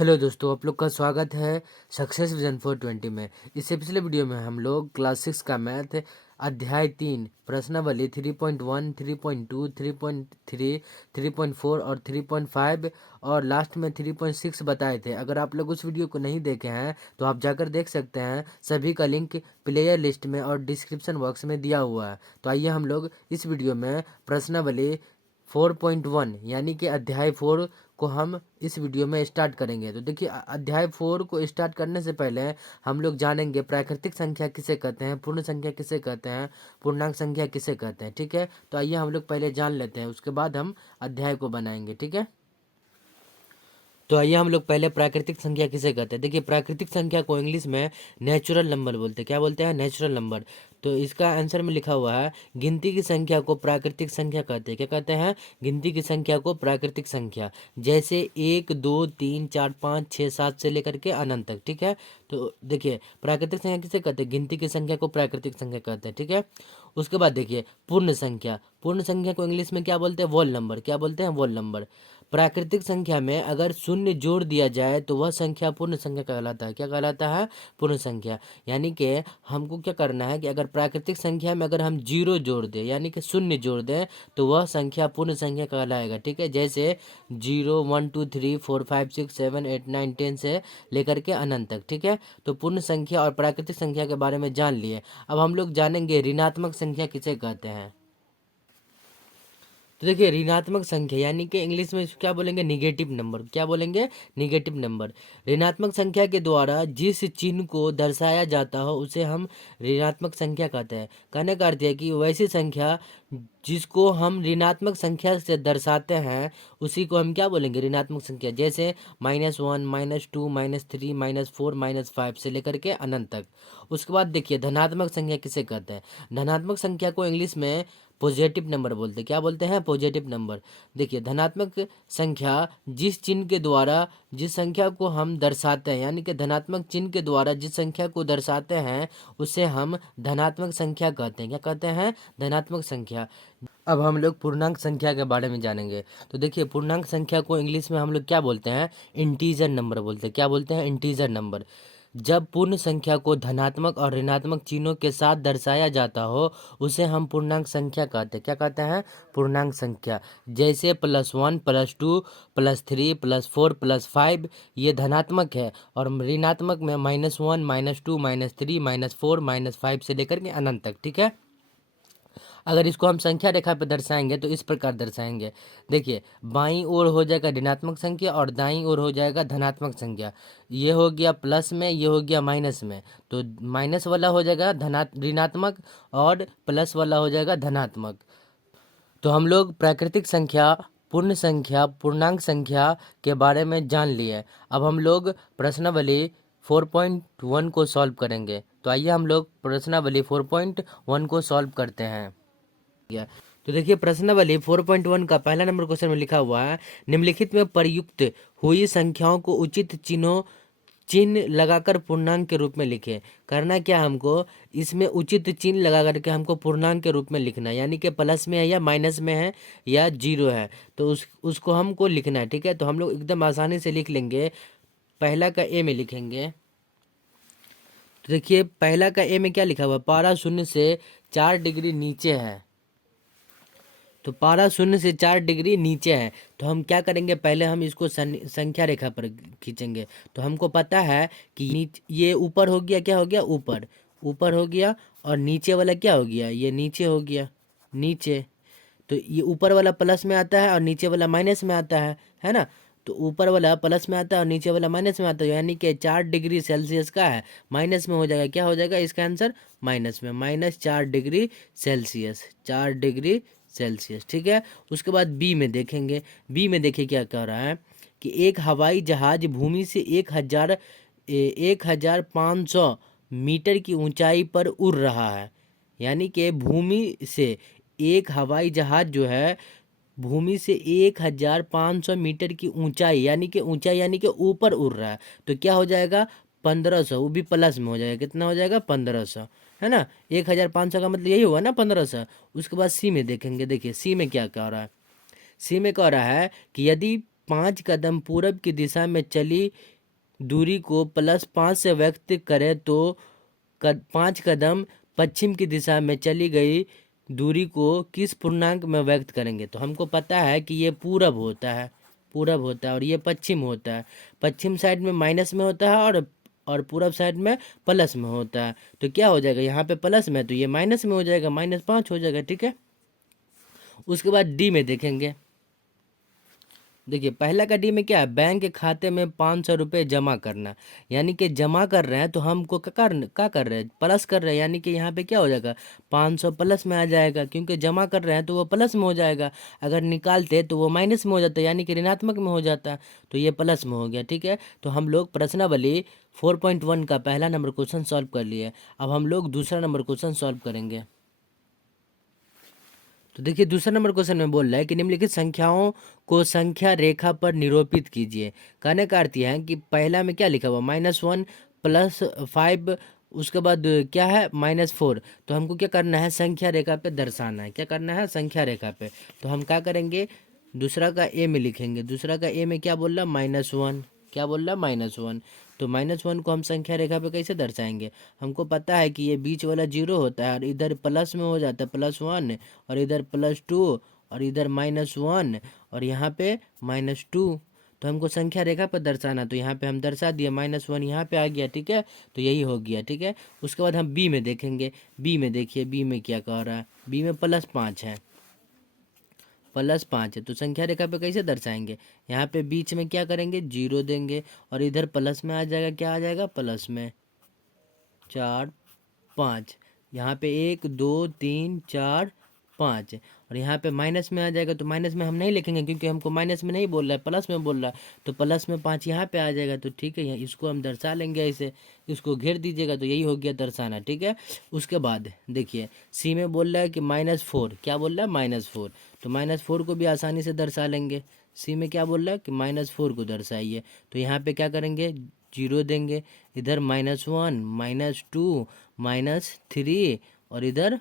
Hello दोस्तों, आप लोग का स्वागत है सक्सेस विजन 420 में। इससे पिछले वीडियो में हम लोग क्लास 6 का मैथ अध्याय 3 प्रश्नावली 3.1, 3.2, 3.3, 3.4 और 3.5 और लास्ट में 3.6 बताए थे। अगर आप लोग उस वीडियो को नहीं देखे हैं तो आप जाकर देख सकते हैं। सभी का लिंक प्लेयर लिस्ट में और डिस्क्रिप्शन बॉक्स में दिया हुआ है। तो आइए हम लोग इस वीडियो में प्रश्नावली 4.1 यानी कि अध्याय 4 को हम इस वीडियो में स्टार्ट करेंगे। तो देखिए, अध्याय 4 को स्टार्ट करने से पहले हम लोग जानेंगे प्राकृतिक संख्या किसे कहते हैं, पूर्ण संख्या किसे कहते हैं, पूर्णांक संख्या किसे कहते हैं। ठीक है, तो आइए हम लोग पहले जान लेते हैं, उसके बाद हम अध्याय को बनाएंगे। ठीक है, तो आइए हम लोग पहले प्राकृतिक संख्या किसे कहते हैं। देखिए, प्राकृतिक संख्या को इंग्लिश में नेचुरल नंबर बोलते हैं। क्या बोलते हैं? Natural number. तो इसका आंसर में लिखा हुआ है गिनती की संख्या को प्राकृतिक संख्या कहते हैं। क्या कहते हैं? गिनती की संख्या को प्राकृतिक संख्या। जैसे 1, 2, 3, 4, 5, 6, 7 से लेकर के अनंत तक। ठीक है, तो देखिए प्राकृतिक संख्या किसे कहते हैं? गिनती की संख्या को प्राकृतिक संख्या कहते हैं। ठीक है, उसके बाद देखिए पूर्ण संख्या। पूर्ण संख्या को इंग्लिश में क्या बोलते हैं? वोल नंबर। क्या बोलते हैं? वोल नंबर। प्राकृतिक संख्या में अगर शून्य जोड़ दिया जाए तो वह संख्या पूर्ण संख्या कहलाता है। क्या कहलाता है? पूर्ण संख्या। यानी कि हमको क्या करना है कि अगर प्राकृतिक संख्या में अगर हम जीरो जोड़ दें यानी कि शून्य जोड़ दें तो वह संख्या पूर्ण संख्या कहलाएगा। ठीक है, जैसे 0, 1, 2, 3, 4, 5, 6, 7, 8, 9, 10 से लेकर के अनंत तक। ठीक है, तो पूर्ण संख्या और प्राकृतिक संख्या के बारे में जान लिए। अब हम लोग जानेंगे ऋणात्मक संख्या किसे कहते हैं। तो देखिए, ऋणात्मक संख्या यानी कि इंग्लिश में क्या बोलेंगे? Negative number. क्या बोलेंगे? Negative number. ऋणात्मक संख्या के द्वारा जिस चिन्ह को दर्शाया जाता हो उसे हम ऋणात्मक संख्या कहते हैं। कहने का अर्थ है कि वैसी संख्या जिसको हम ऋणात्मक संख्या से दर्शाते हैं उसी को हम क्या बोलेंगे? ऋणात्मक संख्या। जैसे -1, -2, -3, -4, -5 से लेकर के अनंत तक। उसके बाद देखिए धनात्मक संख्या किसे कहते हैं। धनात्मक संख्या को इंग्लिश में पॉजिटिव नंबर बोलते हैं। क्या बोलते हैं? Positive number. देखिए, धनात्मक संख्या जिस चिन्ह के द्वारा जिस संख्या को हम दर्शाते हैं यानी कि धनात्मक चिन्ह के द्वारा जिस संख्या को दर्शाते हैं उसे हम धनात्मक संख्या कहते हैं। क्या कहते हैं? धनात्मक संख्या। अब हम लोग पूर्णांक संख्या के बारे में जानेंगे। तो देखिए, पूर्णांक संख्या को इंग्लिश में हम लोग क्या बोलते हैं? इंटीजर नंबर बोलते हैं। क्या बोलते हैं? Integer number. जब पूर्ण संख्या को धनात्मक और ऋणात्मक चिन्हों के साथ दर्शाया जाता हो उसे हम पूर्णांक संख्या कहते हैं। क्या कहते हैं? पूर्णांक संख्या। जैसे +1, +2, +3, +4, +5 ये धनात्मक है और ऋणात्मक में -1, -2, -3, -4, -5 से लेकर के अनंत तक। ठीक है, अगर इसको हम संख्या रेखा पर दर्शाएंगे तो इस प्रकार दर्शाएंगे। देखिए, बाईं ओर हो जाएगा ऋणात्मक संख्या और दाईं ओर हो जाएगा धनात्मक संख्या। ये हो गया प्लस में, ये हो गया माइनस में। तो माइनस वाला हो जाएगा ऋणात्मक और प्लस वाला हो जाएगा धनात्मक। तो हम लोग प्राकृतिक संख्या, पूर्ण संख्या, पूर्णांक संख्या के बारे में जान लिए। अब हम लोग प्रश्नावली 4.1 को सॉल्व करेंगे। तो आइए हम लोग प्रश्नावली 4.1 को सॉल्व करते हैं। गया। तो देखिए, प्रश्नावली 4.1 का पहला नंबर क्वेश्चन में लिखा हुआ है निम्नलिखित में प्रयुक्त हुई संख्याओं को उचित चिन्ह लगाकर पूर्णांक के रूप में लिखें। करना क्या हमको? इसमें उचित चिन्ह लगा करके हमको पूर्णांक के रूप में लिखना है, यानी कि प्लस में है या माइनस में है या जीरो है तो उसको हमको लिखना है। ठीक है, तो हम लोग एकदम आसानी से लिख लेंगे। पहला का ए में लिखेंगे। तो देखिए, पहला का ए में क्या लिखा हुआ? पारा शून्य से 4 डिग्री नीचे है। तो पारा शून्य से 4 डिग्री नीचे है। तो हम क्या करेंगे? पहले हम इसको संख्या रेखा पर खींचेंगे। तो हमको पता है कि ये ऊपर हो गया। क्या हो गया? ऊपर। ऊपर हो गया। और नीचे वाला क्या हो गया? ये नीचे हो गया। नीचे। तो ये ऊपर वाला प्लस में आता है और नीचे वाला माइनस में आता है ना? तो ऊपर वाला प्लस में आता है और नीचे वाला माइनस में आता है, यानी कि 4 डिग्री सेल्सियस का है, माइनस में हो जाएगा। क्या हो जाएगा इसका आंसर? माइनस में। -4 डिग्री सेल्सियस। 4 degree Celsius. ठीक है, उसके बाद बी में देखेंगे। बी में देखिए क्या कह रहा है कि एक हवाई जहाज भूमि से 1500 मीटर की ऊंचाई पर उड़ रहा है। यानी कि भूमि से एक हवाई जहाज जो है भूमि से 1500 मीटर की ऊंचाई यानी कि ऊपर उड़ रहा है। तो क्या हो जाएगा? 1500। वो भी प्लस में हो जाएगा। कितना हो जाएगा? 1500, है ना? 1500 का मतलब यही हुआ ना, 1500। उसके बाद सी में देखेंगे। देखिए सी में क्या कह रहा है। सी में कह रहा है कि यदि 5 कदम पूरब की दिशा में चली दूरी को +5 से व्यक्त करें तो 5 कदम पश्चिम की दिशा में चली गई दूरी को किस पूर्णांक में व्यक्त करेंगे। तो हमको पता है कि ये पूरब होता है, पूरब होता है, और ये पश्चिम होता है। पश्चिम साइड में माइनस में होता है और पूरब साइड में प्लस में होता है। तो क्या हो जाएगा, यहाँ पे प्लस में तो ये माइनस में हो जाएगा, -5 हो जाएगा। ठीक है, उसके बाद डी में देखेंगे। देखिए पहला का डी में क्या है, बैंक के खाते में 500 रुपये जमा करना, यानी कि जमा कर रहे हैं तो हमको क्या कर रहे हैं, प्लस कर रहे हैं, यानी कि यहाँ पे क्या हो जाएगा, 500 प्लस में आ जाएगा, क्योंकि जमा कर रहे हैं तो वो प्लस में हो जाएगा। अगर निकालते तो वो माइनस में हो जाता है, यानी कि ऋणात्मक में हो जाता है, तो ये प्लस में हो गया। ठीक है, तो हम लोग प्रश्नावली 4.1 का पहला नंबर क्वेश्चन सॉल्व कर लिए। अब हम लोग दूसरा नंबर क्वेश्चन सॉल्व करेंगे। तो देखिए दूसरा नंबर क्वेश्चन में बोल रहा है कि निम्नलिखित संख्याओं को संख्या रेखा पर निरूपित कीजिए। कहने का अर्थ यह है कि पहला में क्या लिखा हुआ, -1 +5, उसके बाद क्या है -4। तो हमको क्या करना है, संख्या रेखा पे दर्शाना है। क्या करना है, संख्या रेखा पे। तो हम क्या करेंगे, दूसरा का ए में लिखेंगे। दूसरा का ए में क्या बोल रहा, -1, क्या बोल रहा, -1। तो -1 को हम संख्या रेखा पे कैसे दर्शाएंगे, हमको पता है कि ये बीच वाला 0 होता है और इधर प्लस में हो जाता है +1, और इधर +2, और इधर -1, और यहाँ पे -2। तो हमको संख्या रेखा पर दर्शाना, तो यहाँ पे हम दर्शा दिए, -1 यहाँ पे आ गया। ठीक है, तो यही हो गया। ठीक है, उसके बाद हम बी में देखेंगे। बी में देखिए, बी में क्या कह रहा है, बी में +5 है, +5 है। तो संख्या रेखा पे कैसे दर्शाएंगे, यहाँ पे बीच में क्या करेंगे, 0 देंगे, और इधर प्लस में आ जाएगा, क्या आ जाएगा, प्लस में 4 5, यहाँ पे 1 2 3 4 5, और यहाँ पे माइनस में आ जाएगा। तो माइनस में हम नहीं लिखेंगे क्योंकि हमको माइनस में नहीं बोल रहा है, प्लस में बोल रहा है। तो प्लस में 5 यहाँ पे आ जाएगा। तो ठीक है, यहाँ इसको हम दर्शा लेंगे ऐसे, इसको घेर दीजिएगा। तो यही हो गया दर्शाना। ठीक है, उसके बाद देखिए सी में बोल रहा है कि -4, क्या बोल रहा है, -4। तो -4 को भी आसानी से दर्शा लेंगे। सी में क्या बोल रहा है कि -4 को दर्शाइए। तो यहाँ पे क्या करेंगे, 0 देंगे, इधर -1 -2 -3, और इधर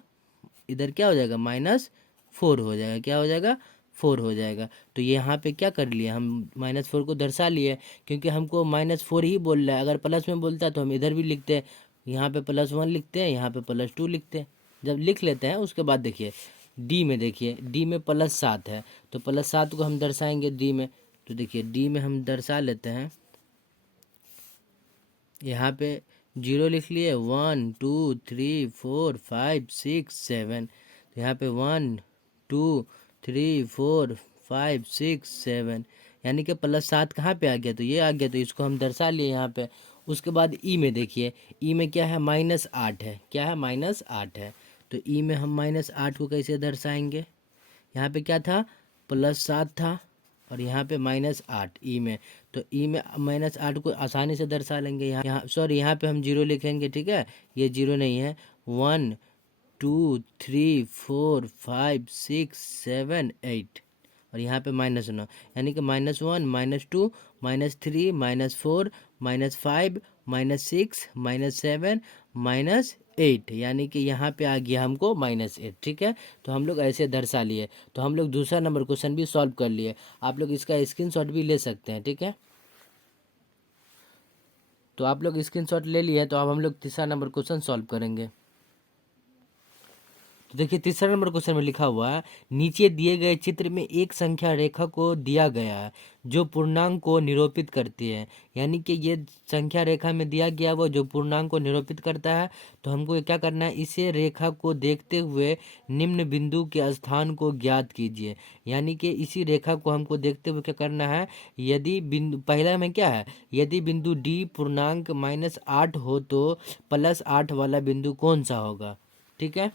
इधर क्या हो जाएगा, -4 हो जाएगा। क्या हो जाएगा, 4 हो जाएगा। तो ये यहाँ पे क्या कर लिए, हम -4 को दर्शा लिए, क्योंकि हमको -4 ही बोल रहा है। अगर प्लस में बोलता तो हम इधर भी लिखते, यहाँ पे +1 लिखते हैं, यहाँ पे +2 लिखते हैं। जब लिख लेते हैं उसके बाद देखिए डी में, देखिए डी में +7 है, तो +7 को हम दर्शाएंगे डी में। तो देखिए डी में हम दर्शा लेते हैं, यहाँ पे 0 लिख लिए, 1 2 3 4 5 6 7। तो यहाँ पे 1 2 3 4 5 6 7, यानी कि +7 कहाँ पे आ गया, तो ये आ गया। तो इसको हम दर्शा लिए यहाँ पे। उसके बाद ई में देखिए, ई में क्या है, -8 है, क्या है, -8 है। तो ई में हम -8 को कैसे दर्शाएंगे, यहाँ पे क्या था, +7 था, और यहाँ पे -8 ई में। तो ई में -8 को आसानी से दर्शा लेंगे। यहाँ सॉरी, यहाँ पे हम 0 लिखेंगे। ठीक है, ये 0 नहीं है, 1 2 3 4 5 6 7 8, और यहाँ पे -9, यानी कि -1 -2 -3 -4 -5 -6 -7 -8, यानी कि यहाँ पे आ गया हमको -8। ठीक है, तो हम लोग ऐसे दर्शा लिए। तो हम लोग दूसरा नंबर क्वेश्चन भी सॉल्व कर लिए। आप लोग इसका स्क्रीनशॉट भी ले सकते हैं। ठीक है, तो आप लोग स्क्रीनशॉट ले लिए, तो अब हम लोग तीसरा नंबर क्वेश्चन सॉल्व करेंगे। तो देखिए तीसरा नंबर क्वेश्चन में लिखा हुआ है, नीचे दिए गए चित्र में एक संख्या रेखा को दिया गया है जो पूर्णांक को निरूपित करती है। यानी कि ये संख्या रेखा में दिया गया वो जो पूर्णांक को निरूपित करता है। तो हमको क्या करना है, इसे रेखा को देखते हुए निम्न बिंदु के स्थान को ज्ञात कीजिए। यानी कि इसी रेखा को हमको देखते हुए क्या करना है, यदि बिंदु पहला में क्या है, यदि बिंदु डी पूर्णांक -8 हो तो +8 वाला बिंदु कौन सा होगा। ठीक है,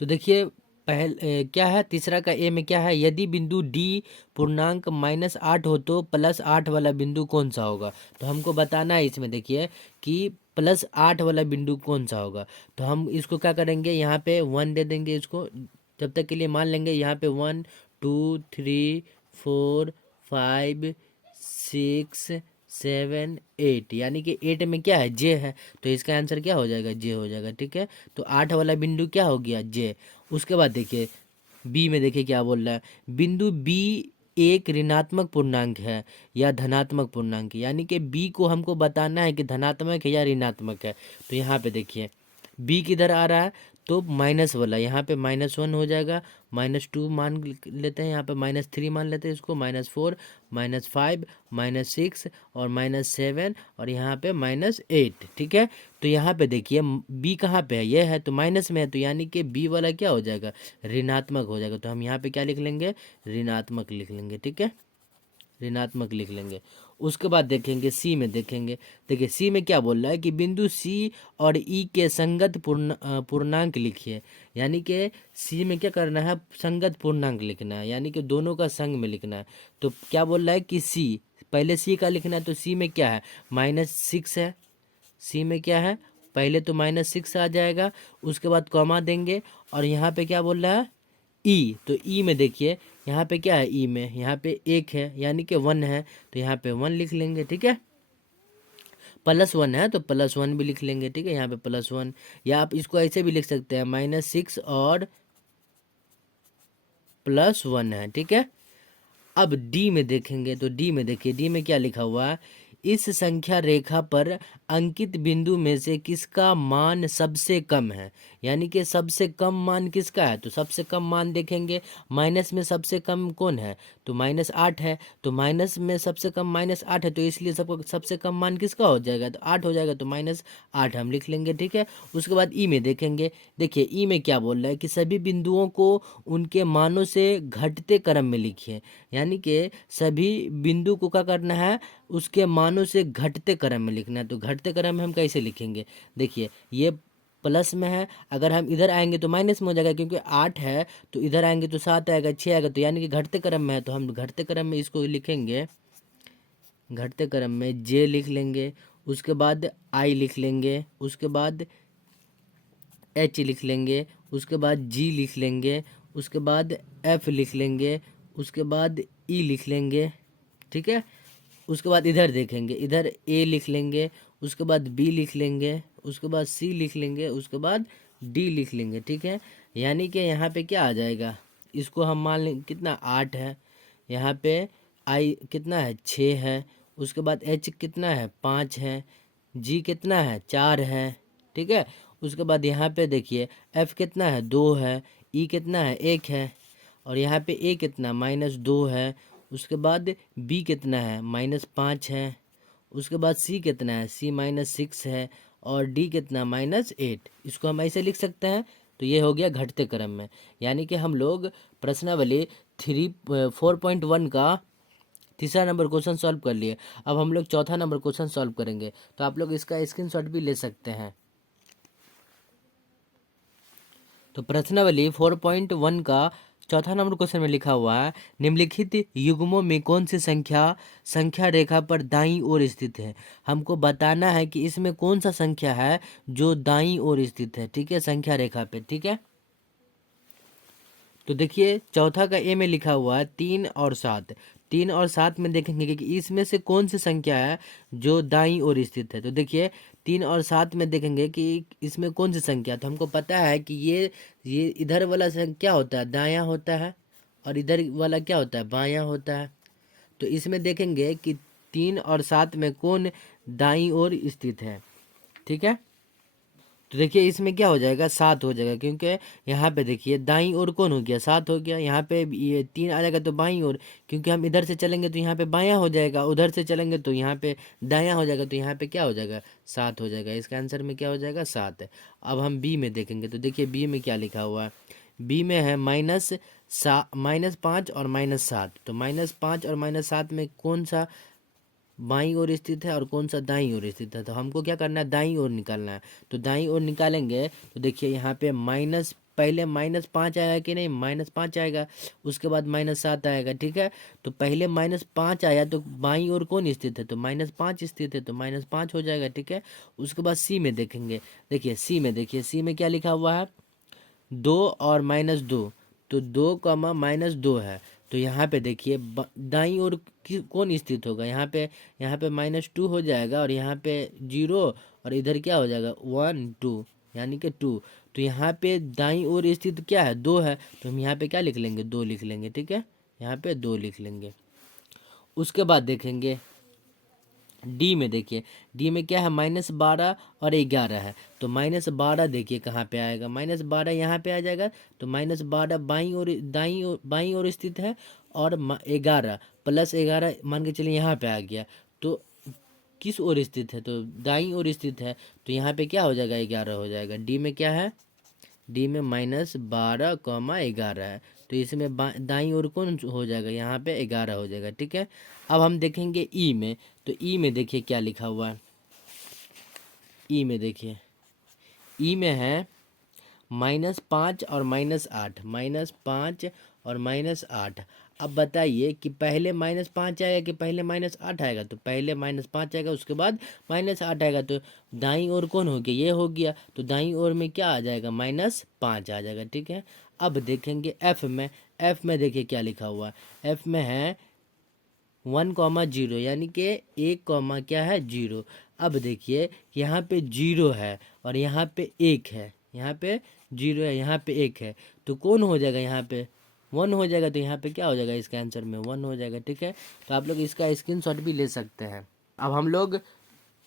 तो देखिए क्या है, तीसरा का ए में क्या है, यदि बिंदु डी पूर्णांक -8 हो तो +8 वाला बिंदु कौन सा होगा। तो हमको बताना है इसमें, देखिए कि +8 वाला बिंदु कौन सा होगा। तो हम इसको क्या करेंगे, यहाँ पे 1 दे देंगे इसको, जब तक के लिए मान लेंगे। यहाँ पे 1 2 3 4 5 6 7 8, यानी कि 8 में क्या है, जे है। तो इसका आंसर क्या हो जाएगा, जे हो जाएगा। ठीक है, तो 8 वाला बिंदु क्या हो गया, जे। उसके बाद देखिए बी में, देखिए क्या बोल रहा है, बिंदु बी एक ऋणात्मक पूर्णांक है या धनात्मक पूर्णांक है, यानी कि बी को हमको बताना है कि धनात्मक है या ऋणात्मक है। तो यहाँ पे देखिए बी किधर आ रहा है, तो माइनस वाला, यहाँ पे -1 हो जाएगा, -2 मान लेते हैं, यहाँ पे -3 मान लेते हैं इसको, -4, -5, -6 और -7 और यहाँ पे -8। ठीक है, तो यहाँ पे देखिए बी कहाँ पे है, ये है तो माइनस में है, तो यानी कि बी वाला क्या हो जाएगा, ऋणात्मक हो जाएगा। तो हम यहाँ पे क्या लिख लेंगे, ऋणात्मक लिख लेंगे। ठीक है, ऋणात्मक लिख लेंगे। उसके बाद देखेंगे सी में, देखेंगे देखिए सी में क्या बोल रहा है कि बिंदु सी और ई के संगत पूर्णांक लिखिए। यानी कि सी में क्या करना है, संगत पूर्णांक लिखना है, यानी कि दोनों का संग में लिखना है। तो क्या बोल रहा है कि सी, पहले सी का लिखना है, तो सी में क्या है, -6 है। सी में क्या है, पहले तो -6 आ जाएगा, उसके बाद कॉमा देंगे और यहाँ पे क्या बोल रहा है, ई। तो ई में देखिए यहाँ पे क्या है, ई में यहाँ पे 1 है यानी कि 1 है, तो यहाँ पे 1 लिख लेंगे। ठीक है, +1 है तो +1 भी लिख लेंगे। ठीक है, यहाँ पे +1, या आप इसको ऐसे भी लिख सकते हैं, -6 और +1 है। ठीक है, अब डी में देखेंगे, तो डी में देखिए, डी में क्या लिखा हुआ है, इस संख्या रेखा पर अंकित बिंदु में से किसका मान सबसे कम है। यानी कि सबसे कम मान किसका है, तो सबसे कम मान देखेंगे, माइनस में सबसे कम कौन है, तो -8 है, तो माइनस में सबसे कम -8 है, तो इसलिए सबको सबसे कम मान किसका हो जाएगा, तो 8 हो जाएगा, तो -8 हम लिख लेंगे। ठीक है, उसके बाद ई में देखेंगे, देखिए ई में क्या बोल रहा है कि सभी बिंदुओं को उनके मानों से घटते क्रम में लिखिए। यानी कि सभी बिंदु को क्या करना है, उसके मानों से घटते क्रम में लिखना है। तो घटते क्रम में हम कैसे लिखेंगे, देखिए ये प्लस में है, अगर हम इधर आएंगे तो माइनस में हो जाएगा, क्योंकि 8 है, तो इधर आएंगे तो 7 आएगा, 6 आएगा, तो यानी कि घटते क्रम में है, तो हम घटते क्रम में इसको लिखेंगे, घटते क्रम में जे लिख लेंगे, उसके बाद आई लिख लेंगे, उसके बाद एच लिख लेंगे, उसके बाद जी लिख लेंगे, उसके बाद एफ लिख लेंगे, उसके बाद ई लिख लेंगे। ठीक है, उसके बाद इधर देखेंगे, इधर ए लिख लेंगे, उसके बाद बी लिख लेंगे, उसके बाद सी लिख लेंगे, उसके बाद डी लिख लेंगे। ठीक है, यानी कि यहाँ पे क्या आ जाएगा, इसको हम मान लें कितना 8 है, यहाँ पे आई कितना है 6 है, उसके बाद एच कितना है 5 है, जी कितना है 4 है। ठीक है, उसके बाद यहाँ पे देखिए एफ कितना है 2 है, ई कितना है 1 है, और यहाँ पे ए कितना -2 है, उसके बाद बी कितना है -5 है, उसके बाद सी कितना है, सी -6 है, और डी कितना -8। इसको हम ऐसे लिख सकते हैं। तो ये हो गया घटते क्रम में। यानी कि हम लोग प्रश्नावली 4.1 का तीसरा नंबर क्वेश्चन सॉल्व कर लिए। अब हम लोग चौथा नंबर क्वेश्चन सॉल्व करेंगे, तो आप लोग इसका स्क्रीनशॉट भी ले सकते हैं। तो प्रश्नावली 4.1 का चौथा नंबर क्वेश्चन में लिखा हुआ है, निम्नलिखित युग्मों में कौन सी संख्या संख्या रेखा पर दाईं ओर स्थित है। हमको बताना है कि इसमें कौन सा संख्या है जो दाईं ओर स्थित है। ठीक है, संख्या रेखा पे। ठीक है, तो देखिए चौथा का ए में लिखा हुआ है 3 और 7। 3 और 7 में देखेंगे कि इसमें से कौन सी संख्या है जो दाईं ओर स्थित है। तो देखिए 3 और 7 में देखेंगे कि इसमें कौन सी संख्या, तो हमको पता है कि ये इधर वाला संख्या होता है दायां होता है, और इधर वाला क्या होता है बायां होता है। तो इसमें देखेंगे कि 3 और 7 में कौन दाईं ओर स्थित है। ठीक है, तो देखिए इसमें क्या हो जाएगा 7 हो जाएगा, क्योंकि यहाँ पे देखिए दाईं ओर कौन हो गया 7 हो गया, यहाँ पे ये 3 आ जाएगा तो बाईं ओर, क्योंकि हम इधर से चलेंगे तो यहाँ पे बायां हो जाएगा, उधर से चलेंगे तो यहाँ पे दायां हो जाएगा, तो यहाँ पे क्या हो जाएगा 7 हो जाएगा। इसका आंसर में क्या हो जाएगा 7 है। अब हम बी में देखेंगे, तो देखिए बी में क्या लिखा हुआ है, बी में है -5 और -7। तो -5 और -7 में कौन सा बाईं ओर स्थित है और कौन सा दाईं ओर स्थित है। तो हमको क्या करना है, दाईं ओर निकालना है। तो दाईं ओर निकालेंगे तो देखिए यहाँ पे पहले -5 आएगा कि नहीं, -5 आएगा, उसके बाद -7 आएगा। ठीक है, तो पहले -5 आया तो बाईं ओर कौन स्थित है, तो -5 स्थित है, तो -5 हो जाएगा। ठीक है, उसके बाद सी में देखेंगे, देखिए सी में देखिए सी में क्या लिखा हुआ है 2 और -2। तो 2, -2 है, तो यहाँ पे देखिए दाईं ओर कौन स्थित होगा, यहाँ पे -2 हो जाएगा, और यहाँ पे 0, और इधर क्या हो जाएगा 1 2, यानी कि 2। तो यहाँ पे दाईं ओर स्थित क्या है 2 है, तो हम यहाँ पे क्या लिख लेंगे 2 लिख लेंगे। ठीक है, यहाँ पे 2 लिख लेंगे। उसके बाद देखेंगे डी में, देखिए डी में क्या है, -12 और 11 है। तो -12 देखिए कहाँ पे आएगा, -12 यहाँ पे आ जाएगा। तो -12 बाईं ओर स्थित है, और 11 +11 मान के चलिए यहाँ पे आ गया। तो किस ओर स्थित है, तो दाईं ओर स्थित है। तो यहाँ पे क्या हो जाएगा, 11 हो जाएगा। डी में क्या है, डी में -12, 11 है। तो इसमें दाईं ओर कौन हो जाएगा, यहाँ पे 11 हो जाएगा। ठीक है। अब हम देखेंगे ई में। तो ई में देखिए क्या लिखा हुआ है। ई में देखिए, ई में है -5 और -8, -5 और -8। अब बताइए कि पहले -5 आएगा कि पहले -8 आएगा। तो पहले -5 आएगा, उसके बाद -8 आएगा। तो दाईं ओर कौन हो गया, ये हो गया। तो दाईं ओर में क्या आ जाएगा, -5 आ जाएगा। ठीक है। अब देखेंगे एफ में। एफ में देखिए क्या लिखा हुआ है। एफ में है 1, 0, यानी कि 1, क्या है, 0। अब देखिए यहाँ पे 0 है और यहाँ पे 1 है, यहाँ पे 0 है, यहाँ पे 1 है। तो कौन हो जाएगा, यहाँ पे 1 हो जाएगा। तो यहाँ पे क्या हो जाएगा, इसका आंसर में 1 हो जाएगा। ठीक है। तो आप लोग इसका स्क्रीनशॉट भी ले सकते हैं। अब हम लोग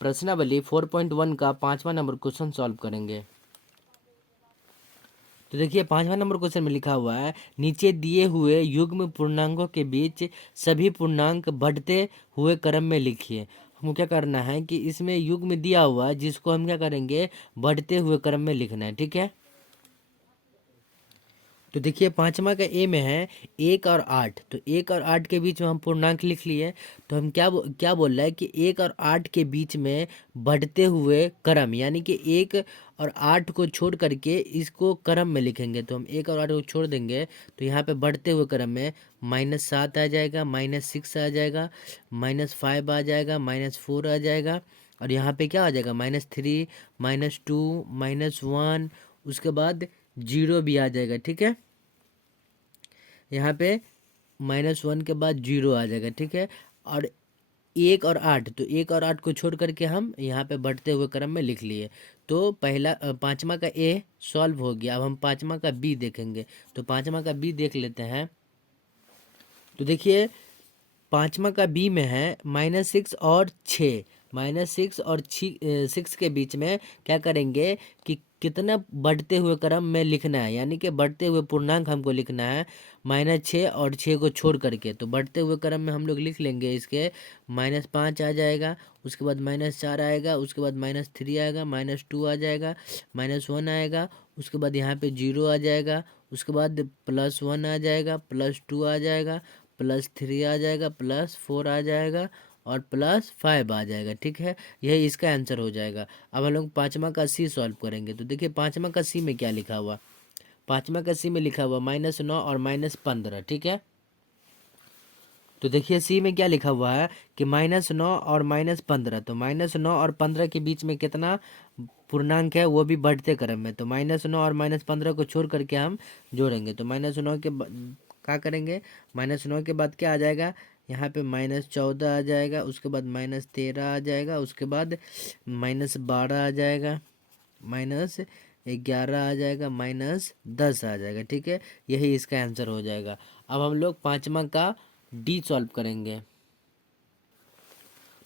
प्रश्नावली 4.1 का 5वां नंबर क्वेश्चन सॉल्व करेंगे। तो देखिए 5वां नंबर क्वेश्चन में लिखा हुआ है, नीचे दिए हुए युग्म पूर्णांकों के बीच सभी पूर्णांक बढ़ते हुए क्रम में लिखिए। हमको क्या करना है कि इसमें युग्म दिया हुआ है, जिसको हम क्या करेंगे, बढ़ते हुए क्रम में लिखना है। ठीक है। तो देखिए 5वां का ए में है 1 और 8। तो 1 और 8 के बीच में हम पूर्णांक लिख लिए। तो हम क्या बोल रहा है कि 1 और 8 के बीच में बढ़ते हुए क्रम, यानी कि 1 और 8 को छोड़ करके इसको क्रम में लिखेंगे। तो हम 1 और 8 को छोड़ देंगे। तो यहाँ पे बढ़ते हुए क्रम में -7 आ जाएगा, -6 आ जाएगा, -5 आ जाएगा, -4 आ जाएगा, और यहाँ पे क्या आ जाएगा, -3, -2, -1, उसके बाद 0 भी आ जाएगा। ठीक है। यहाँ पे -1 के बाद 0 आ जाएगा। ठीक है। और 1 और 8, तो 1 और 8 को छोड़ करके हम यहाँ पे बढ़ते हुए क्रम में लिख लिए। तो पहला 5वां का ए सॉल्व हो गया। अब हम 5वां का बी देखेंगे। तो 5वां का बी देख लेते हैं। तो देखिए 5वां का बी में है -6 और 6। -6 और 6 के बीच में क्या करेंगे कि कितना बढ़ते हुए क्रम में लिखना है, यानी कि बढ़ते हुए पूर्णांक हमको लिखना है -6 और 6 को छोड़ करके। तो बढ़ते हुए क्रम में हम लोग लिख लेंगे इसके, -5 आ जाएगा, उसके बाद -4 आएगा, उसके बाद -3 आएगा, -2 आ जाएगा, -1 आएगा, उसके बाद यहाँ पे 0 आ जाएगा, उसके बाद +1 आ जाएगा, +2 आ जाएगा, +3 आ जाएगा, +4 आ जाएगा, और +5 आ जाएगा। ठीक है। यही इसका आंसर हो जाएगा। अब हम लोग 5वां का सी सॉल्व करेंगे। तो देखिए 5वां का सी में क्या लिखा हुआ, 5वां का सी में लिखा हुआ -9 और -15। ठीक है। तो देखिए सी में क्या लिखा हुआ है कि -9 और -15। तो -9 और 15 के बीच में कितना पूर्णांक है, वो भी बढ़ते क्रम में। तो -9 और -15 को छोड़ करके हम जोड़ेंगे। तो -9 के क्या करेंगे, -9 के बाद क्या आ जाएगा, यहाँ पे -14 आ जाएगा, उसके बाद -13 आ जाएगा, उसके बाद -12 आ जाएगा, -11 आ जाएगा, -10 आ जाएगा। ठीक है। यही इसका आंसर हो जाएगा। अब हम लोग 5वां का डी सॉल्व करेंगे।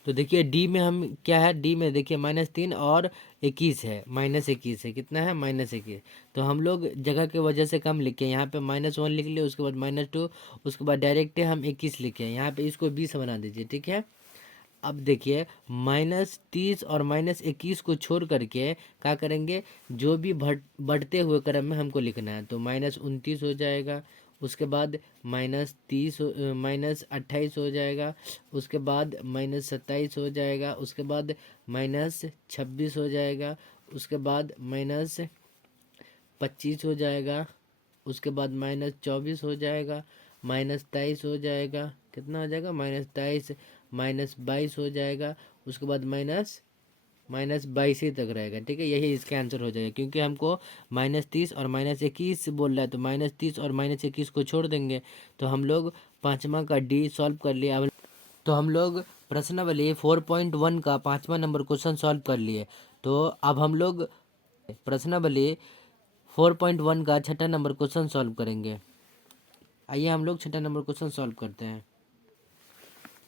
तो देखिए डी में हम क्या है, डी में देखिए -3 और 21 है, -21 है, कितना है, -21। तो हम लोग जगह की वजह से कम लिखे, यहाँ पे -1 लिख लिए, उसके बाद -2, उसके बाद डायरेक्ट हम 21 लिखे, यहाँ पे इसको 20 बना दीजिए। ठीक है। अब देखिए -30 और -21 को छोड़ करके क्या करेंगे, जो भी बढ़ते हुए क्रम में हमको लिखना है। तो -29 हो जाएगा, उसके बाद -28 हो जाएगा, उसके बाद -27 हो जाएगा, उसके बाद -26 हो जाएगा, उसके बाद -25 हो जाएगा, उसके बाद -24 हो जाएगा, -23 हो जाएगा, कितना हो जाएगा, -23, -22 हो जाएगा, उसके बाद -22 ही तक रहेगा। ठीक है। यही इसका आंसर हो जाएगा, क्योंकि हमको -30 और -21 बोल रहा है। तो -30 और -21 को छोड़ देंगे। तो हम लोग 5वां का डी सॉल्व कर लिया। अब तो हम लोग प्रश्नावली 4.1 का 5वां नंबर क्वेश्चन सॉल्व कर लिए। तो अब हम लोग प्रश्नावली 4.1 का 6ठा नंबर क्वेश्चन सॉल्व करेंगे। आइए हम लोग छठा नंबर क्वेश्चन सॉल्व करते हैं।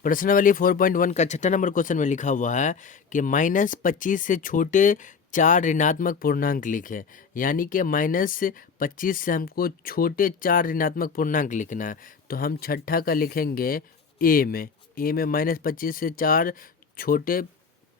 प्रश्नावली 4.1 का छठा नंबर क्वेश्चन में लिखा हुआ है कि -25 से छोटे 4 ऋणात्मक पूर्णांक लिखे। यानी कि -25 से हमको छोटे 4 ऋणात्मक पूर्णांक लिखना है। तो हम छठा का लिखेंगे ए में -25 से 4 छोटे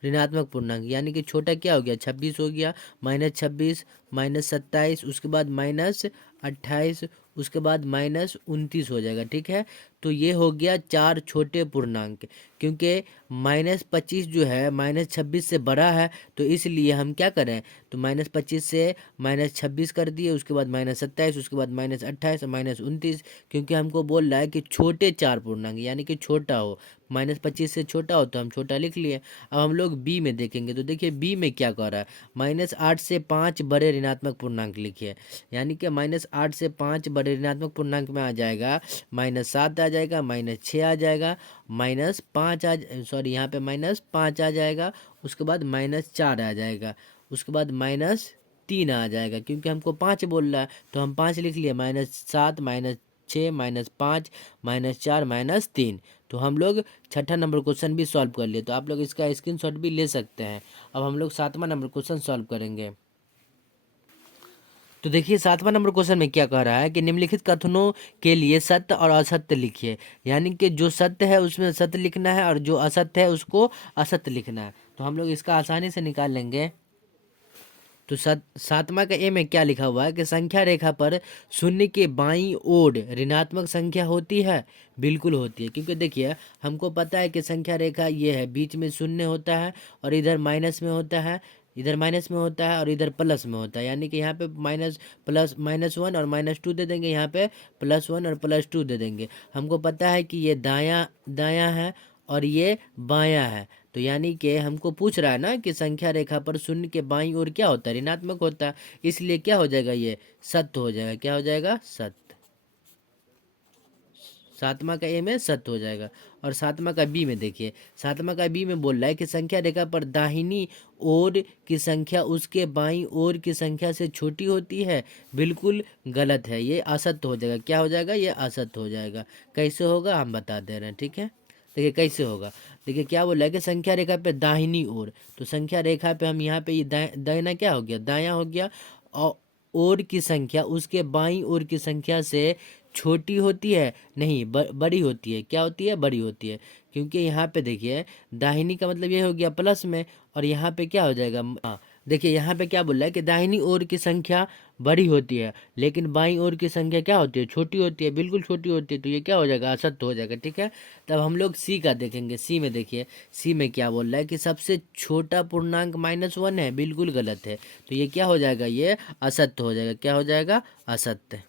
ऋणात्मक पूर्णांक, यानी कि छोटा क्या हो गया 26 हो गया, -26 -27 उसके बाद -28 उसके बाद -29 हो जाएगा। ठीक है, तो ये हो गया 4 छोटे पूर्णांक। क्योंकि -25 जो है -26 से बड़ा है, तो इसलिए हम क्या करें, तो -25 से -26 कर दिए, उसके बाद -27 उसके बाद -28 और -29। क्योंकि हमको बोल रहा है कि छोटे 4 पूर्णांक, यानी कि छोटा हो, -25 से छोटा हो तो हम छोटा लिख लिए। अब हम लोग बी में देखेंगे, तो देखिए बी में क्या कर रहा है, -8 से 5 बड़े ऋणात्मक पूर्णांक लिखिए। यानी कि -8 से 5 बड़े ऋणात्मक पूर्णांक में आ जाएगा -7 आ जाएगा, -6 आ जाएगा, -5 यहाँ पे -5 आ जाएगा, उसके बाद -4 आ जाएगा, उसके बाद -3 आ जाएगा। क्योंकि हमको 5 बोल रहा है तो हम 5 लिख लिए, -7 -6 -5 -4 -3। तो हम लोग छठा नंबर क्वेश्चन भी सॉल्व कर लिए। तो आप लोग इसका स्क्रीनशॉट भी ले सकते हैं। अब हम लोग सातवां नंबर क्वेश्चन सॉल्व करेंगे। तो देखिए सातवां नंबर क्वेश्चन में क्या कह रहा है कि निम्नलिखित कथनों के लिए सत्य और असत्य लिखिए। यानी कि जो सत्य है उसमें सत्य लिखना है और जो असत्य है उसको असत्य लिखना है। तो हम लोग इसका आसानी से निकाल लेंगे। तो सातवां का ए में क्या लिखा हुआ है कि संख्या रेखा पर शून्य के बाईं ओर ऋणात्मक संख्या होती है। बिल्कुल होती है, क्योंकि देखिए हमको पता है कि संख्या रेखा ये है, बीच में शून्य होता है और इधर माइनस में होता है, इधर माइनस में होता है और इधर प्लस में होता है। यानी कि यहाँ पे -1 और -2 दे देंगे, यहाँ पे +1 और +2 दे देंगे। हमको पता है कि ये दायां दायां है और ये बायां है। तो यानी कि हमको पूछ रहा है ना कि संख्या रेखा पर शून्य के बाईं ओर क्या होता है, ऋणात्मक होता है। इसलिए क्या हो जाएगा, ये सत्य हो जाएगा। क्या हो जाएगा, सत्य। सातवां का ए में सत्य हो जाएगा। और सातवां का बी में देखिए, सातवां का बी में बोल रहा है कि संख्या रेखा पर दाहिनी ओर की संख्या उसके बाईं ओर की संख्या से छोटी होती है। बिल्कुल गलत है, ये असत्य हो जाएगा। क्या हो जाएगा, ये असत्य हो जाएगा। कैसे होगा हम बता दे रहे हैं, ठीक है। देखिए कैसे होगा, देखिए क्या बोला है कि संख्या रेखा पे दाहिनी ओर, तो संख्या रेखा पे हम यहाँ पे ये दाहिना क्या हो गया, दायां हो गया। और ओर की संख्या उसके बाईं ओर की संख्या से छोटी होती है, नहीं बड़ी होती है। क्या होती है, बड़ी होती है। क्योंकि यहाँ पे देखिए दाहिनी का मतलब ये हो गया प्लस में, और यहाँ पे क्या हो जाएगा, हाँ देखिए यहाँ पे क्या बोल रहा है कि दाहिनी ओर की संख्या बड़ी होती है लेकिन बाईं ओर की संख्या क्या होती है, छोटी होती है, बिल्कुल छोटी होती है। तो ये क्या हो जाएगा, असत्य हो जाएगा। ठीक है, तब हम लोग सी का देखेंगे। सी में देखिए, सी में क्या बोल रहा है कि सबसे छोटा पूर्णांक -1 है। बिल्कुल गलत है। तो ये क्या हो जाएगा, ये असत्य हो जाएगा। क्या हो जाएगा, असत्य,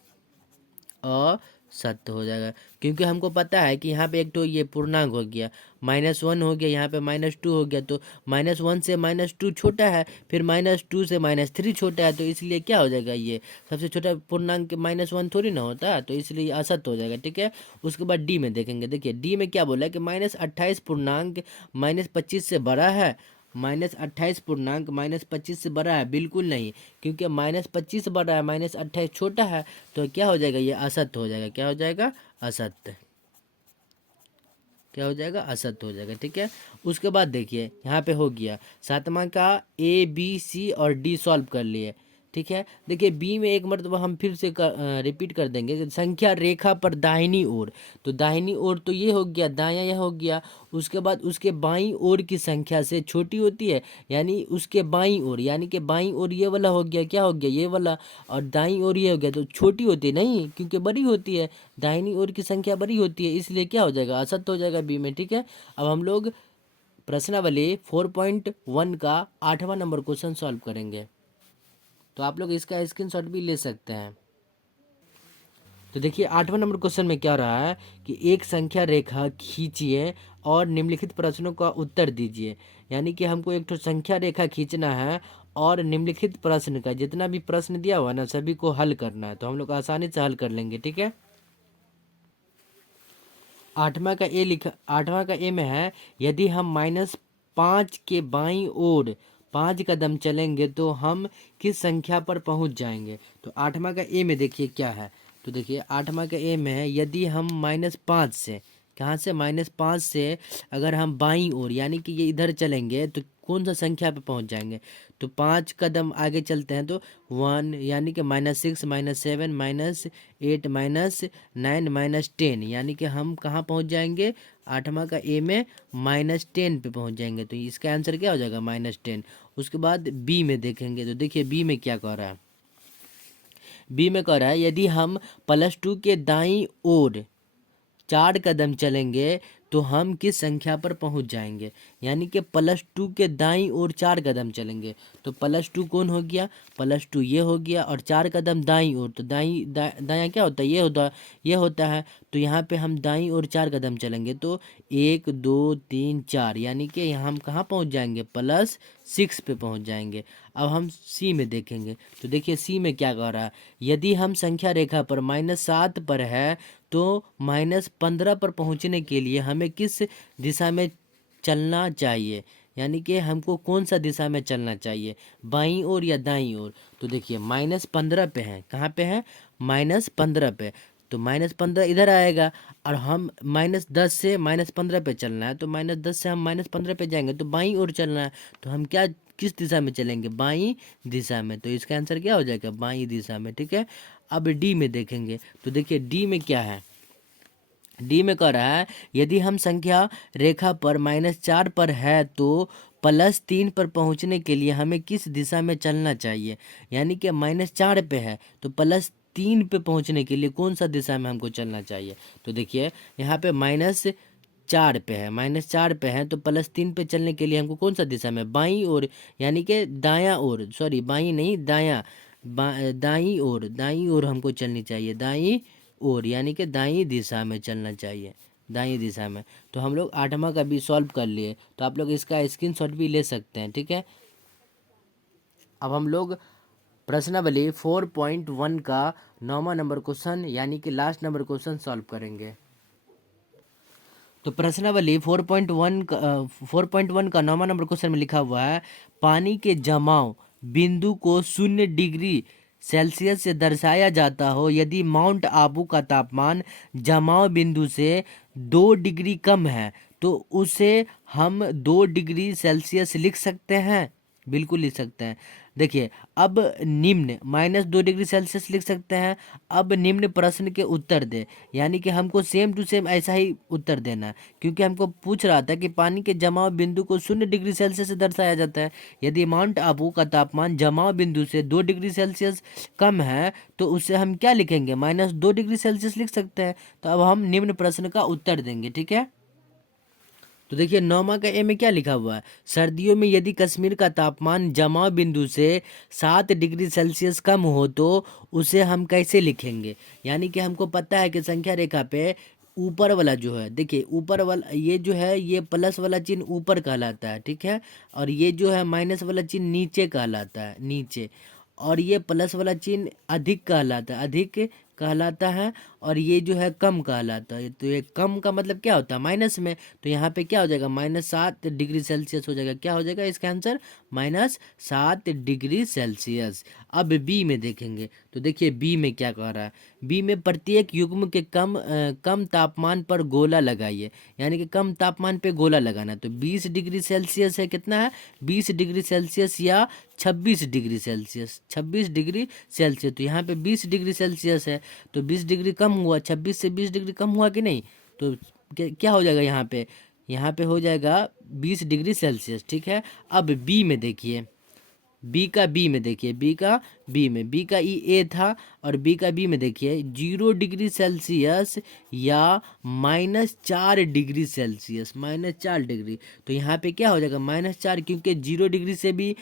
असत्य हो जाएगा। क्योंकि हमको पता है कि यहाँ पे एक तो ये पूर्णांक हो गया, -1 हो गया, यहाँ पे -2 हो गया। तो -1 से -2 छोटा है, फिर -2 से -3 छोटा है। तो इसलिए क्या हो जाएगा, ये सबसे छोटा पूर्णांक -1 थोड़ी ना होता है। तो इसलिए ये असत्य हो जाएगा। ठीक है, उसके बाद डी में देखेंगे। देखिए डी में क्या बोला है कि -28 पूर्णांक -25 से बड़ा है। -28 पूर्णांक -25 से बड़ा है। बिल्कुल नहीं, क्योंकि -25 बड़ा है, -28 छोटा है। तो क्या हो जाएगा, ये असत्य हो जाएगा। क्या हो जाएगा, असत्य। क्या हो जाएगा, असत्य हो जाएगा। ठीक है, उसके बाद देखिए यहाँ पे हो गया सातवां का ए बी सी और डी सॉल्व कर लिए। ठीक है, देखिए बी में एक मरतबा हम फिर से रिपीट कर देंगे कि संख्या रेखा पर दाहिनी ओर, तो दाहिनी ओर तो ये हो गया, दायां यह हो गया। उसके बाद उसके बाईं ओर की संख्या से छोटी होती है, यानी उसके बाईं ओर, यानी कि बाईं ओर ये वाला हो गया, क्या हो गया, ये वाला। और दाईं ओर ये हो गया, तो छोटी होती है नहीं, क्योंकि बड़ी होती है। दाहिनी ओर की संख्या बड़ी होती है, इसलिए क्या हो जाएगा, असत्य हो जाएगा बी में। ठीक है, अब हम लोग प्रश्नावली 4.1 का 8वां नंबर क्वेश्चन सॉल्व करेंगे। तो आप लोग इसका स्क्रीनशॉट भी ले सकते हैं। तो देखिए 8वां नंबर क्वेश्चन में क्या रहा है कि एक संख्या रेखा खींचिए और निम्नलिखित प्रश्नों का उत्तर दीजिए। यानी कि हमको एक तो संख्या रेखा खींचना है और निम्नलिखित प्रश्न का जितना भी प्रश्न दिया हुआ ना सभी को हल करना है। तो हम लोग आसानी से हल कर लेंगे। ठीक है, 8वां का ए में है, यदि हम -5 के बाईं ओर 5 कदम चलेंगे तो हम किस संख्या पर पहुंच जाएंगे। तो 8वां का ए में देखिए क्या है, तो देखिए 8वां का ए में है, यदि हम -5 से, कहाँ से, -5 से अगर हम बाईं ओर यानी कि ये इधर चलेंगे तो कौन सा संख्या पे पहुंच जाएंगे। तो 5 कदम आगे चलते हैं तो 1 यानी कि -6 -7 -8 -9 -10 यानी कि हम कहाँ पहुंच जाएंगे, 8वां का ए में -10 पे पहुंच जाएंगे। तो इसका आंसर क्या हो जाएगा, -10। उसके बाद बी में देखेंगे तो देखिए बी में क्या कह रहा है। बी में कह रहा है यदि हम +2 के दाईं ओर 4 कदम चलेंगे तो हम किस संख्या पर पहुंच जाएंगे। यानी कि +2 के दाईं ओर 4 कदम चलेंगे तो +2 कौन हो गया, +2 ये हो गया, और 4 कदम दाईं ओर, तो दायां क्या होता है, ये होता है। तो यहाँ पे हम दाईं ओर 4 कदम चलेंगे तो 1 2 3 4 यानी कि यहाँ हम कहाँ पहुँच जाएंगे, +6 पे पहुँच जाएंगे। अब हम सी में देखेंगे तो देखिए सी में क्या कह रहा है, यदि हम संख्या रेखा पर -7 पर है तो -15 पर पहुंचने के लिए हमें किस दिशा में चलना चाहिए। यानी कि हमको कौन सा दिशा में चलना चाहिए, बाईं ओर या दाईं ओर। तो देखिए -15 पे है, कहाँ पे है, -15 पे। तो -15 इधर आएगा और हम -10 से -15 पे चलना है तो -10 से हम -15 पे जाएंगे तो बाईं ओर चलना है। तो हम क्या, किस दिशा में चलेंगे, बाईं दिशा में। तो इसका आंसर क्या हो जाएगा, बाईं दिशा में। ठीक है, अब डी में देखेंगे तो देखिए डी में क्या है। डी में कह रहा है यदि हम संख्या रेखा पर -4 पर है तो +3 पर पहुंचने के लिए हमें किस दिशा में चलना चाहिए। यानी कि -4 पे है तो +3 पे पहुंचने के लिए कौन सा दिशा में हमको चलना चाहिए। तो देखिए यहाँ पे -4 पे है, -4 पे है तो +3 पे चलने के लिए हमको कौन सा दिशा में, बाईं ओर यानी कि दायां ओर, सॉरी बाईं नहीं दायां, दाईं ओर हमको चलनी चाहिए, दाईं ओर यानी कि दाईं दिशा में चलना चाहिए, दाईं दिशा में। तो हम लोग 8वां का भी सॉल्व कर लिए, तो आप लोग इसका स्क्रीनशॉट भी ले सकते हैं। ठीक है, अब हम लोग प्रश्नावली 4.1 का 9वां नंबर क्वेश्चन यानी कि लास्ट नंबर क्वेश्चन सॉल्व करेंगे। तो प्रश्नावली 4.1 का 9वां नंबर क्वेश्चन में लिखा हुआ है, पानी के जमाव बिंदु को 0 डिग्री सेल्सियस से दर्शाया जाता हो यदि माउंट आबू का तापमान जमाव बिंदु से 2 डिग्री कम है तो उसे हम 2 डिग्री सेल्सियस लिख सकते हैं। बिल्कुल लिख सकते हैं। देखिए अब निम्न -2 डिग्री सेल्सियस लिख सकते हैं। अब निम्न प्रश्न के उत्तर दे, यानी कि हमको सेम टू सेम ऐसा ही उत्तर देना है क्योंकि हमको पूछ रहा था कि पानी के जमाव बिंदु को 0 डिग्री सेल्सियस से दर्शाया जाता है। यदि माउंट आबू का तापमान जमाव बिंदु से 2 डिग्री सेल्सियस कम है तो उससे हम क्या लिखेंगे, -2 डिग्री सेल्सियस लिख सकते हैं। तो अब हम निम्न प्रश्न का उत्तर देंगे। ठीक है, तो देखिए 9वां का ए में क्या लिखा हुआ है, सर्दियों में यदि कश्मीर का तापमान जमाव बिंदु से 7 डिग्री सेल्सियस कम हो तो उसे हम कैसे लिखेंगे। यानी कि हमको पता है कि संख्या रेखा पे ऊपर वाला जो है, देखिए ऊपर वाला ये जो है ये प्लस वाला चिन्ह ऊपर कहलाता है। ठीक है, और ये जो है माइनस वाला चिन्ह नीचे कहलाता है, नीचे। और ये प्लस वाला चिन्ह अधिक कहलाता है, अधिक कहलाता है। और ये जो है कम कहलाता है। तो ये कम का मतलब क्या होता है, माइनस में। तो यहाँ पे क्या हो जाएगा, -7 डिग्री सेल्सियस हो जाएगा। क्या हो जाएगा इसका आंसर, -7 डिग्री सेल्सियस। अब बी में देखेंगे तो देखिए बी में क्या कह रहा है। बी में प्रत्येक युग्म के कम तापमान पर गोला लगाइए। यानी कि कम तापमान पे गोला लगाना। तो 20 डिग्री सेल्सियस है, कितना है, 20 डिग्री सेल्सियस या 26 डिग्री सेल्सियस, 26 डिग्री सेल्सियस। तो यहाँ पे 20 डिग्री सेल्सियस है तो 20 डिग्री कम हुआ, 26 से 20 डिग्री कम हुआ कि नहीं। तो क्या हो जाएगा यहाँ पे, यहाँ पे हो जाएगा 20 डिग्री सेल्सियस। ठीक है, अब बी में देखिए, बी में देखिए, बी का ई ए था और बी का बी में देखिए 0 डिग्री सेल्सियस या -4 डिग्री सेल्सियस, -4 डिग्री। तो यहाँ पे क्या हो जाएगा, -4, क्योंकि 0 डिग्री से भी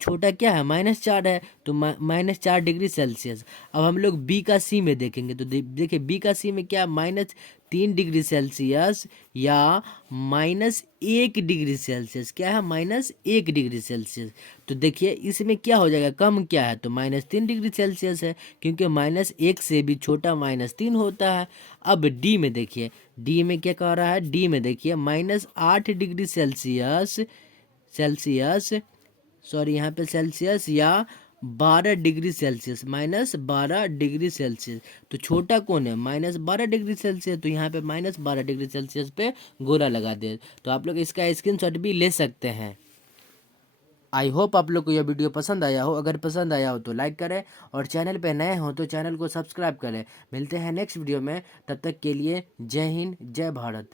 छोटा क्या है, -4 है। तो -4 डिग्री सेल्सियस। अब हम लोग बी का सी में देखेंगे तो देखिए बी का सी में क्या, -3 डिग्री सेल्सियस या -1 डिग्री सेल्सियस। क्या है, -1 डिग्री सेल्सियस। तो देखिए इसमें क्या हो जाएगा, कम क्या है, तो -3 डिग्री सेल्सियस है क्योंकि -1 से भी छोटा -3 होता है। अब डी में देखिए, डी में क्या कह रहा है, डी में देखिए -8 डिग्री सेल्सियस, सॉरी यहाँ पे सेल्सियस या -12 डिग्री सेल्सियस, -12 डिग्री सेल्सियस। तो छोटा कौन है? -12 डिग्री सेल्सियस। तो यहाँ पे -12 डिग्री सेल्सियस पे गोला लगा दे। तो आप लोग इसका स्क्रीनशॉट भी ले सकते हैं। आई होप आप लोग को यह वीडियो पसंद आया हो। अगर पसंद आया हो तो लाइक करें, और चैनल पे नए हो तो चैनल को सब्सक्राइब करें। मिलते हैं नेक्स्ट वीडियो में, तब तक के लिए जय हिंद, जय भारत।